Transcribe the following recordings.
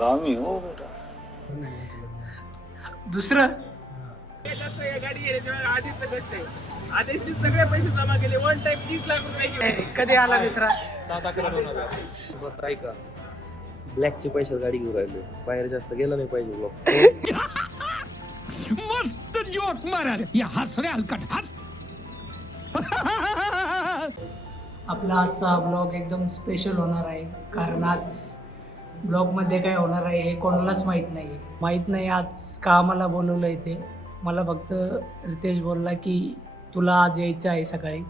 हरामी हो बेटा. दुसरं आदेशनी सगळे पैसे जमा केले. वन टाइम 30 लाख रुपये घेऊन. कधी आला मित्रा? 7-11-2000. ऐका, ब्लॅकचे पैसे गाडी घेऊन राहिले. बाहेर जास्त गेला नाही पाहिजे ब्लॉक. मस्त जोक मारा रे. या हस रे हलकट हस. आपला आजचा ब्लॉग एकदम स्पेशल होणार आहे, कारण आज ब्लॉगमध्ये काय होणार आहे हे कोणालाच माहीत नाही आज का आम्हाला बोलवलं आहे ते. मला फक्त रितेश बोलला की तुला आज यायचं आहे सकाळी,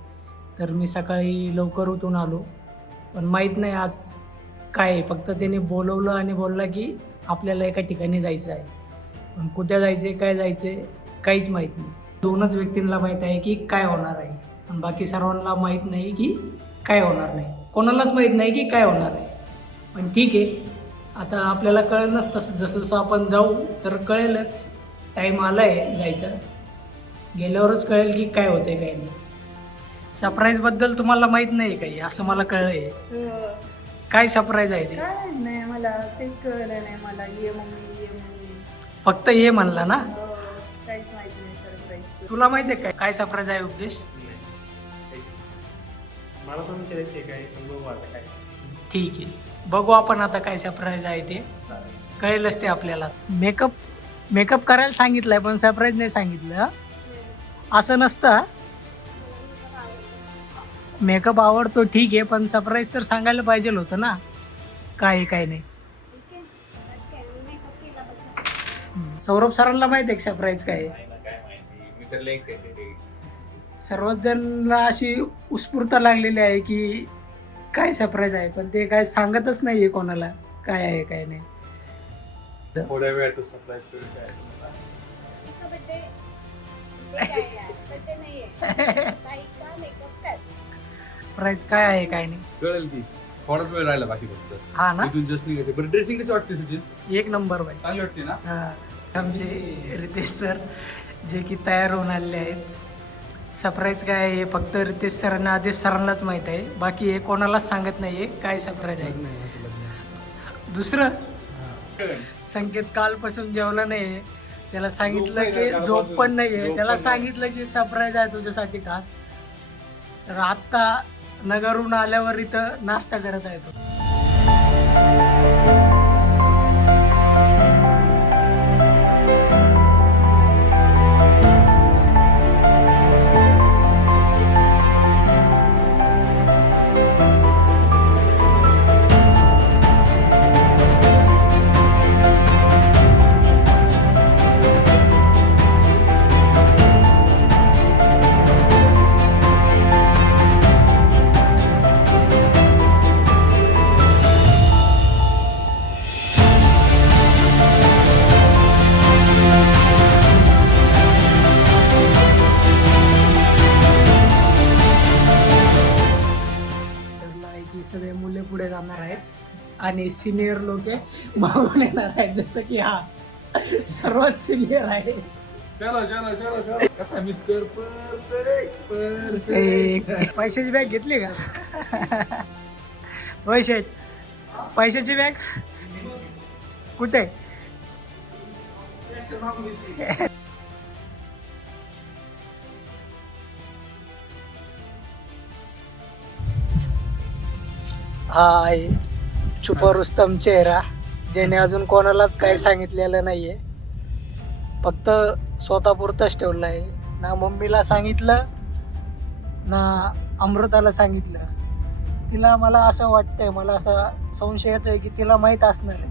तर मी सकाळी लवकर उठून आलो. पण माहीत नाही आज काय आहे, फक्त त्याने बोलवलं आणि बोलला की आपल्याला एका ठिकाणी जायचं आहे. पण कुठे जायचे, काय जायचे काहीच माहीत नाही. दोनच व्यक्तींना माहीत आहे की काय होणार आहे, आणि बाकी सर्वांना माहीत नाही की काय होणार नाही. कोणालाच माहीत नाही की काय होणार आहे. पण ठीक आहे, आता आपल्याला कळेलच तसं. जसं आपण जाऊ तर कळेलच. टाईम आला आहे जायचा, गेल्यावरच कळेल की काय होतं आहे काय नाही. सरप्राईजबद्दल तुम्हाला माहीत नाही काही असं मला कळलं आहे. काय सरप्राईज आहे ते? काय नाही, मला तेच कळलं नाही. मला ये मम्मी फक्त ये म्हणला ना. काहीच माहित नाही सरप्राईज. तुला माहिती आहे काय सरप्राईज आहे उपदेश? मला पण विचारायचं काय बघू आता काय. ठीक आहे, बघू आपण आता काय सरप्राईज आहे ते. कळेलच ते आपल्याला. मेकअप करायला सांगितलं आहे पण सरप्राईज नाही सांगितलं. असं नसतं. मेकअप आवडतो ठीक आहे, पण सरप्राईज तर सांगायला पाहिजे होतं ना काय आहे काय नाही. सौरभ सरांना माहिती आहे का सरप्राईज काय आहे? सर्वच जण अशी उत्स्फूर्त लागलेली आहे की काय सरप्राईज आहे, पण ते काय सांगतच नाहीये कोणाला काय आहे काय नाही. थोड्या वेळात सरप्राईज करू काय. प्राईज काय आहे काय नाही कळेल की थोडाच वेळ राहिला बाकी फक्त. हा ना. इथून जस्ट निघायचं. बरं, ड्रेसिंग कशी वाटते तुझी? एक नंबर बाई. चांगली वाटते ना? हा, आमचे रितेश सर जे की तयार होऊन आलेले आहेत. सरप्राईज काय आहे हे फक्त रितेश सरांना, आदेश सरांनाच माहीत आहे. बाकी हे कोणालाच सांगत नाही आहे काय सरप्राईज आहे. दुसरं, संकेत कालपासून जेवला नाही. त्याला सांगितलं की झोप पण नाही आहे. त्याला सांगितलं की सरप्राईज आहे तुझ्यासाठी खास. तर आत्ता नगरहून आल्यावर इथं नाश्ता करत आहे तो. सगळे मुले पुढे जाणार आहेत आणि सिनियर लोक मागून येणार आहेत. जसं की हा सर्वात सिनियर आहे. चला चला चला चला. कसा मिस्टर परफेक्ट. पैशाची बॅग घेतली का? पैसे, पैशाची बॅग कुठे? हा आहे छुपा रुस्तम चेहरा, ज्याने अजून कोणालाच काही सांगितलेलं नाहीये. फक्त स्वतःपुरतंच ठेवलं आहे. ना मम्मीला सांगितलं ना अमृताला सांगितलं. तिला मला असं वाटतंय, मला असा संशय येतोय की तिला माहीत असणार आहे,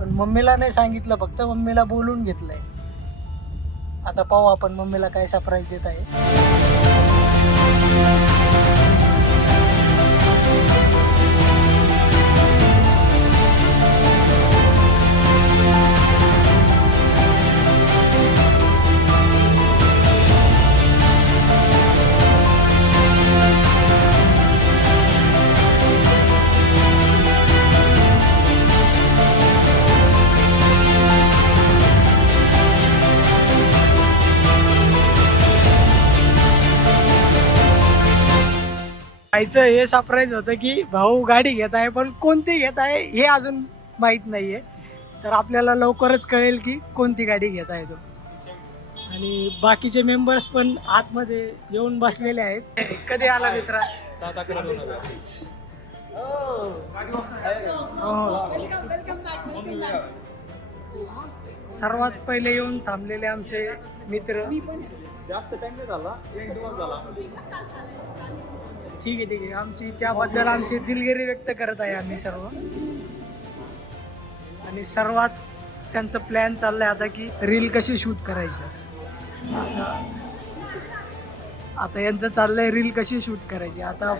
पण मम्मीला नाही सांगितलं. फक्त मम्मीला बोलून घेतलंय. आता पाहू आपण मम्मीला काय सरप्राईज देत आहे. आईचं हे सरप्राईज होतं की भाऊ गाडी घेत आहे, पण कोणती घेत आहे हे अजून माहीत नाही आहे. तर आपल्याला लवकरच कळेल की कोणती गाडी घेता येतो. आणि बाकीचे मेंबर्स पण आतमध्ये येऊन बसलेले आहेत. कधी आला मित्रा? 7/11/2000. सर्वात पहिले येऊन थांबलेले आमचे मित्र. जास्त टाइम नाही झाला, 1 दिवस झाला. ठीक आहे. आमची त्याबद्दल आमची दिलगिरी व्यक्त करत आहे आम्ही सर्व. आणि सर्वात त्यांचं प्लॅन चाललंय आता की रील कशी शूट करायची. आता यांचं चाललंय रील कशी शूट करायची. आता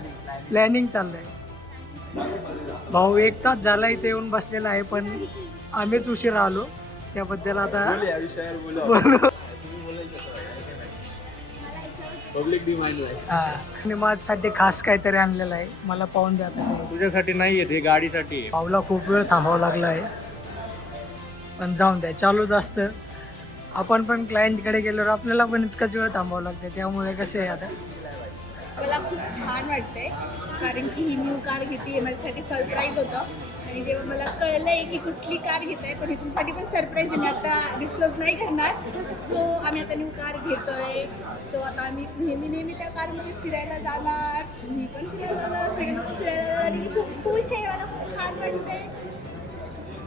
प्लॅनिंग चाललंय. भाऊ 1 तास झाला इथे येऊन बसलेला आहे, पण आम्हीच उशीर आलो. त्याबद्दल आता बोलू. पब्लिक डिमांड आहे. आणि माझं सध्या खास काहीतरी आणलेलं आहे, मला पाहून द्या. आता तुझ्यासाठी नाही आहे, गाडीसाठी आहे. भाऊला खूप वेळ थांबावं लागला आहे, पण जाऊन द्या, चालूच असतं. आपण पण क्लायंटकडे गेल्यावर आपल्याला पण इतकाच वेळ थांबावं लागतं. त्यामुळे कसं आहे आता मला खूप छान वाटतंय, कारण की ही न्यू कार घेते हे माझ्यासाठी सरप्राईज होतं. आणि जेव्हा मला कळलंय की कुठली कार घेत आहे, पण तुमच्यासाठी पण सरप्राईज आहे, मी आता डिस्क्लोज नाही करणार. सो आम्ही आता न्यू कार घेतोय. सो आता आम्ही नेहमी त्या कारमध्ये फिरायला जाणार, मी पण फिरायला जाणार, सगळे लोक फिरायला जाणार. आणि मी खूप खुश आहे, मला खूप छान वाटतंय.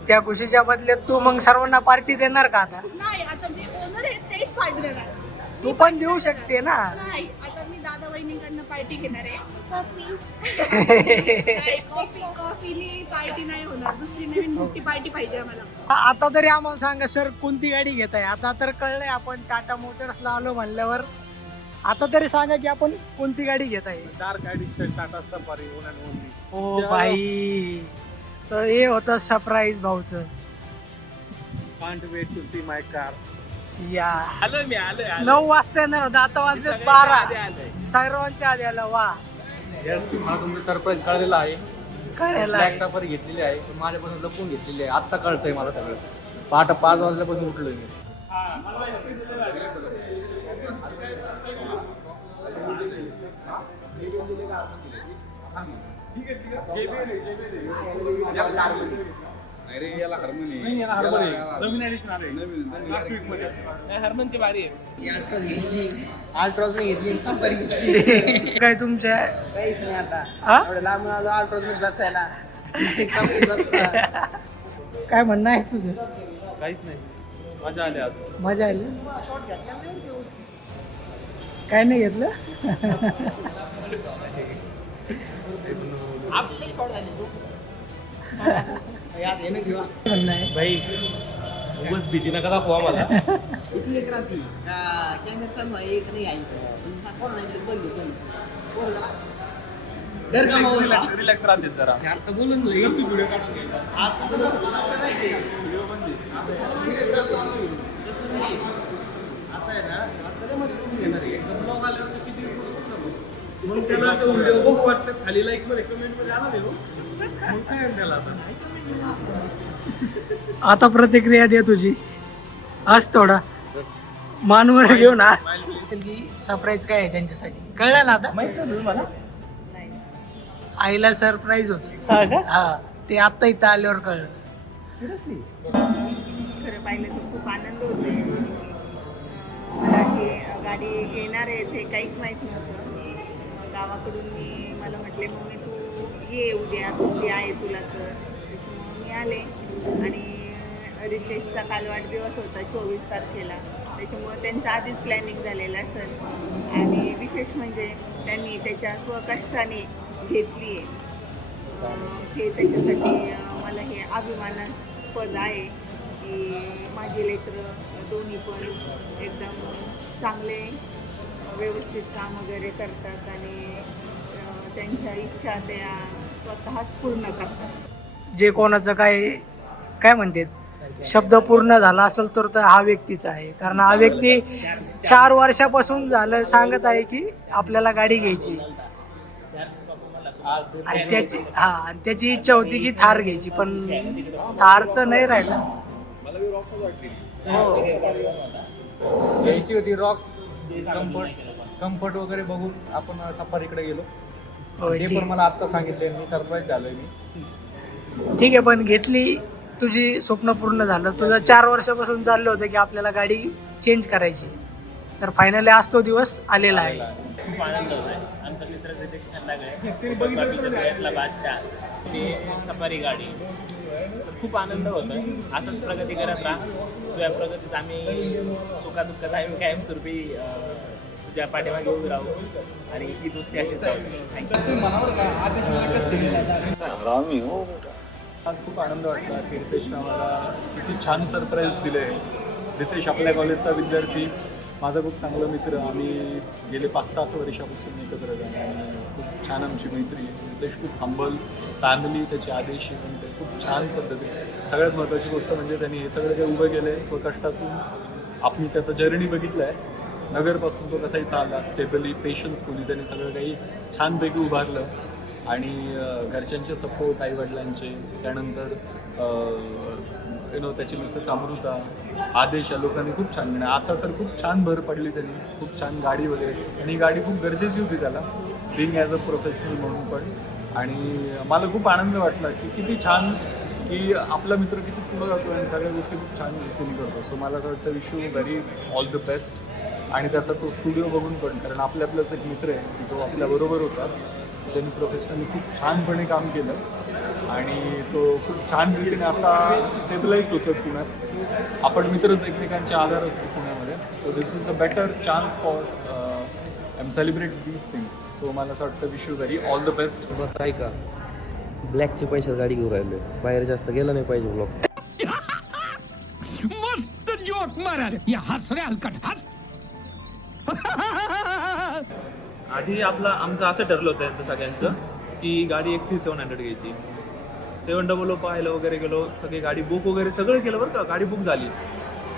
त्या खुशीच्या बदल्यात तू मग सर्वांना पार्टी देणार का आता? नाही, आता जे ओनर आहेत तेच पार्टी देणार. तू पण देऊ शकते ना. नाही, आता मी दादा वहिनींकडनं पार्टी घेणार आहे. कॉफीनी पार्टी नाही होणार, दुसरी नवीन मोठी पार्टी पाहिजे आम्हाला. आता तरी आम्हाला सांगा सर, कोणती गाडी घेत आहे? आता तर कळलंय आपण टाटा मोटर्सला आलो म्हणल्यावर. आता तरी सांगा की आपण कोणती गाडी घेत आहे. Dark edition Tata safari one and only. ओ भाई, तर हे होतं सरप्राईज भाऊचं. Can't wait to see my car. या आलोय मी, आलोय. 9 वाजता येणार होतं, आता वाजले 12. सर्वांच्या आधी आलं. वा, येस, मला तुमचं सरप्राईज कळलेलं आहे. कळायला ब्लॅक सफारी घेतलेली आहे, पण माझ्यापासून लपून घेतलेली आहे. आत्ता कळतंय मला सगळं. पहाटे 5 वाजल्यापासून उठलोय मी. नवीन ऍडिशन आले. हरमनची बारी आहे. अल्ट्रॉज मी घेतली सफारी घेतली. काय तुमच्या काहीच नाही आता. हा? एवढं लांब आलो अल्ट्रॉज मध्ये बसायला. सफारी बसता. काय म्हणणं आहे तुझं? काहीच नाही, मजा आली आज. मजा आली. काय नाही घेतलं? आपले शॉर्ट झाले तू. यात हे ना घेऊ. म्हणणं आहे भाई उगाच भीती नका दाखवा मला. इथे एक राहते कॅमेरा चालू आहे, एक नाही यायचं. कोण नाही तर बंद कोण जरा डर का मावला. रिलॅक्स राहते जरा. आता बोलून व्हिडिओ काढून घ्यायचा. आता आहे ना, आता मध्ये तुम्ही घेणार आहे. एकदा ब्लॉग आल्यावर किती मग त्याला व्हिडिओ बघू वाटतं. खाली लाईक मध्ये कमेंट मध्ये आला नाही, मग काय त्याला आता आता प्रतिक्रिया दे तुझी. आज थोडा मानवर घेऊन आज की सरप्राईज काय आहे त्यांच्यासाठी कळलं ना आता. मला आईला सरप्राईज होतं. हा, ते आता इथं आल्यावर कळलं. खरं पाहिलं तर खूप आनंद होतोय. मला हे गाडी घेणार आहे ते काहीच माहीत नव्हतं. गावाकडून मला म्हटले मम्मी तू ये उद्या, सुट्टी आहे तुला तर. त्याच्यामुळं मी आले. आणि रितेशचा काल वाढदिवस होता 24 तारखेला, त्याच्यामुळं त्यांचं आधीच प्लॅनिंग झालेलं असेल. आणि विशेष म्हणजे त्यांनी त्याच्या स्वकष्टाने घेतली आहे. हे त्याच्यासाठी मला हे अभिमानास्पद आहे की माझे लेकरं दोन्ही पण एकदम चांगले व्यवस्थित काम वगैरे करतात आणि त्यांच्या इच्छा त्या स्वतःच पूर्ण करतात. जे कोणाचं काय म्हणते शब्द पूर्ण झाला असेल तर हा व्यक्तीचा आहे. कारण हा व्यक्ती 4 वर्षापासून झालं सांगत आहे की आपल्याला गाडी घ्यायची. आणि त्याची इच्छा होती की थार घ्यायची, पण थारचं नाही राहिलं. घ्यायची होती रॉक्स. कम्फर्ट वगैरे बघून आपण सफारीकडे गेलो. होय, ते ठीक. पण मला आत्ता सांगितले, मी सरप्राईज झालोय मी. ठीक आहे, पण घेतली तुझी स्वप्न पूर्ण झालं. तुझं 4 वर्षापासून चाललं होतं की आपल्याला गाडी चेंज करायची, तर फायनली आज तो दिवस आलेला आहे. खूप आनंद होतोय. आमचा मित्र रितेश खंडागळे बादशाह ते सफारी गाडी, तर खूप आनंद होतोय. असंच प्रगती करत राहा. तुझ्या प्रगतीत आम्ही सुखादुःखात आहे कायमस्वरूपी तुझ्या पाठीमागे उभी राहू आणि ही दोस्ती अशीच राहू. आज खूप आनंद वाटला की रितेशनं आम्हाला किती छान सरप्राईज दिले. रितेश आपल्या कॉलेजचा विद्यार्थी, माझा खूप चांगला मित्र. आम्ही गेले 5-7 वर्षापासून एकत्र आहे आणि खूप छान आमची मैत्री. रितेश खूप हंबल, फॅमिली त्याची आदेशी म्हणते खूप छान पद्धतीने. सगळ्यात महत्त्वाची गोष्ट म्हणजे त्यांनी हे सगळं काही उभं केलं आहे स्वकष्टातून. आपण त्याचा जर्नी बघितला आहे. नगरपासून तो कसा इथं आला, स्टेबली पेशन्सफुली त्यांनी सगळं काही छानपैकी उभारलं. आणि घरच्यांचे सपोर्ट, आईवडिलांचे, त्यानंतर त्याची मिसेस अमृता, आदेश या लोकांनी खूप छान म्हणजे आता तर खूप छान भर पडली त्यांनी. खूप छान गाडी वगैरे, आणि ही गाडी खूप गरजेची होती त्याला बिंग ॲज अ प्रोफेशनल म्हणून पण. आणि मला खूप आनंद वाटला की किती छान की आपला मित्र किती पुढं जातो आणि सगळ्या गोष्टी खूप छान रीतीने करतो. सो मला असं वाटतं wish you very all the best. आणि त्याचा तो स्टुडिओ बघून पण, कारण आपल्यातलाच एक मित्र आहे की जो आपल्याबरोबर होता, ज्यांनी प्रोफेशनली खूप छानपणे काम केलं आणि तो खूप छान रीतीने आता स्टेबलाइज्ड होतो पुण्यात. आपण मित्रच एकमेकांचे आधार असतो पुण्यामध्ये. So this is the better chance for them celebrate these things. सो मला असं वाटतं wish you very all the best. काय का ब्लॅकचे पैसे गाडी घेऊन राहिले, बाहेर जास्त गेला नाही पाहिजे ब्लॉक. मस्त जोक मारा रे, या हस रे हलकट हस. आधी आमचं असं ठरलं होतं यांचं सगळ्यांचं की गाडी XC700 घ्यायची. 700 पाहायला वगैरे गेलो, सगळी गाडी बुक वगैरे सगळं केलं बरं का. गाडी बुक झाली.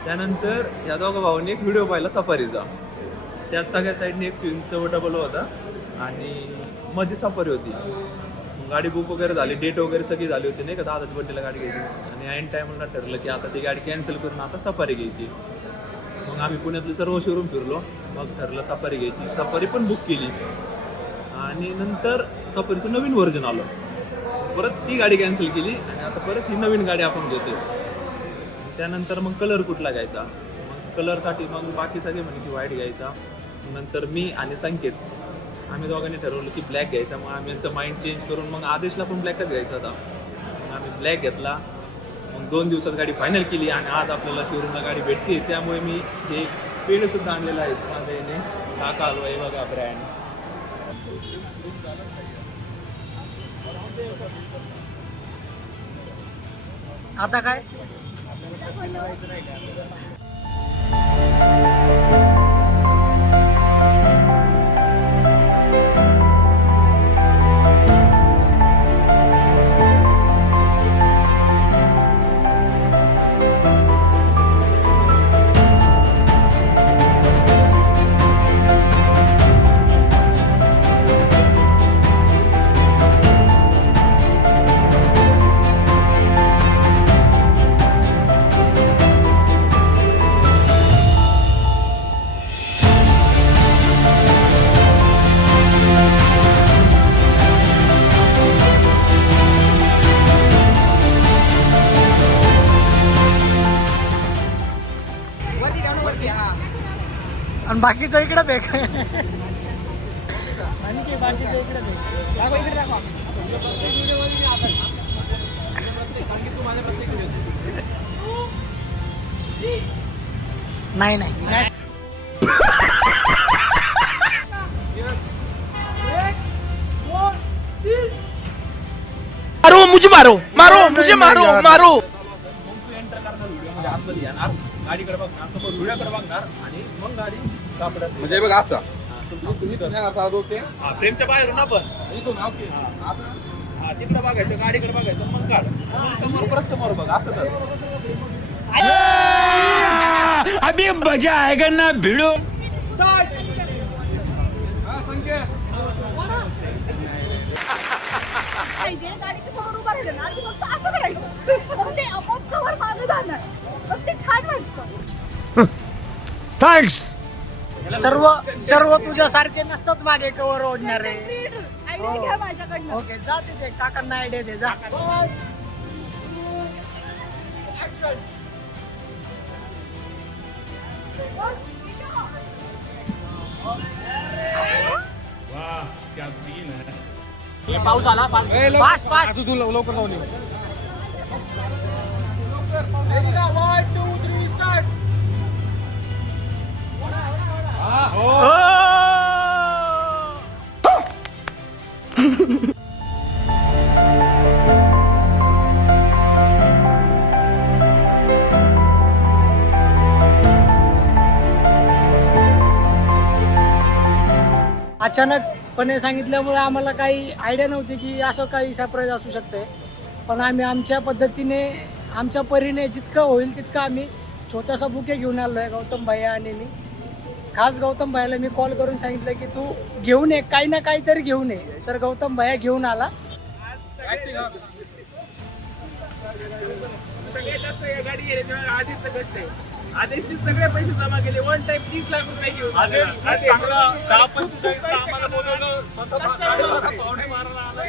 त्यानंतर या दोघा भावांनी एक व्हिडिओ पाहिला सफारीचा. त्यात सगळ्या साईडने XC700 होता आणि मध्ये सफारी होती. गाडी बुक वगैरे झाली, डेट वगैरे सगळी झाली होती नाही का, दादाच्या बड्डेला गाडी घ्यायची. आणि ऐन टायमाला ठरलं की आता ती गाडी कॅन्सल करून आता सफारी घ्यायची. मग आम्ही पुण्यातले सर्व शोरूम फिरलो, मग ठरलं सफारी घ्यायची. सफारी पण बुक केली आणि नंतर सफारीचं नवीन व्हर्जन आलं. परत ती गाडी कॅन्सल केली आणि आता परत ही नवीन गाडी आपण घेतो. त्यानंतर मग कलर कुठला घ्यायचा, मग कलरसाठी मग बाकी सगळे म्हणे की व्हाईट घ्यायचा. नंतर मी आणि संकेत आम्ही दोघांनी ठरवलं की ब्लॅक घ्यायचा. मग आम्ही यांचं माइंड चेंज करून मग आदेशला पण ब्लॅकच घ्यायचा होता. मग आम्ही ब्लॅक घेतला. मग 2 दिवसात गाडी फायनल केली आणि आज आपल्याला शोरूमला गाडी भेटते. त्यामुळे मी हे पेनसुद्धा आणलेलं आहे माझ्या याने, काका हलवाई बघा ब्रँड. आता काय वरती ठेव ना, वरती. हा आणि बाकीचं इकडे फेक. आणखी बाकीचं इकडे फेक. दाखवा, इकडे दाखवा. नाही नाही मारो मुझे मारो मारो मुझे मारो मारो. मग तू एंटर करणार व्हिडिओमध्ये, आतमध्ये येणार, गाडीकडे बघणार, समोर व्हिडिओकडे बघणार आणि मग गाडी कापडात म्हणजे बघ असा फ्रेमच्या बाहेरून आपण तिकडे बघायचं, गाडीकडे बघायचं, मग काढ. मग समोर परत समोर बघ, असं कर. अभी मजा आएगा ना भिड़ो. पाहिजे गाडीच्या समोर उभा राहिलं ना की फक्त असं करायचं, मग ते आपोआप कवर मागे जाणार, मग ते छान वाटतं. थँक्स. सर्व तुझ्यासारखे नसतात मागे कवर ओढणारे. आयडिया घ्या माझ्याकडनं. ओके, जा तिथे काकांना आयडिया दे जा. अचानकपणे सांगितल्यामुळे आम्हाला काही आयडिया नव्हती की असं काही सरप्राईज असू शकते. पण आम्ही आमच्या पद्धतीने आमच्या परीने जितकं होईल तितकं आम्ही छोटासा बुके घेऊन आलो आहे. गौतम भैया आणि मी खास गौतम भैयाला मी कॉल करून सांगितलं की तू घेऊन ये, काही ना काहीतरी घेऊन ये. तर गौतम भैया घेऊन आला. सगळ्यात जास्त या गाडी गेली आधीच कष्ट आहे. आधीच सगळे पैसे जमा केले. वन टाइम 30 लाख रुपये घेऊन आम्हाला बोलवलं. पावणे मारायला आला.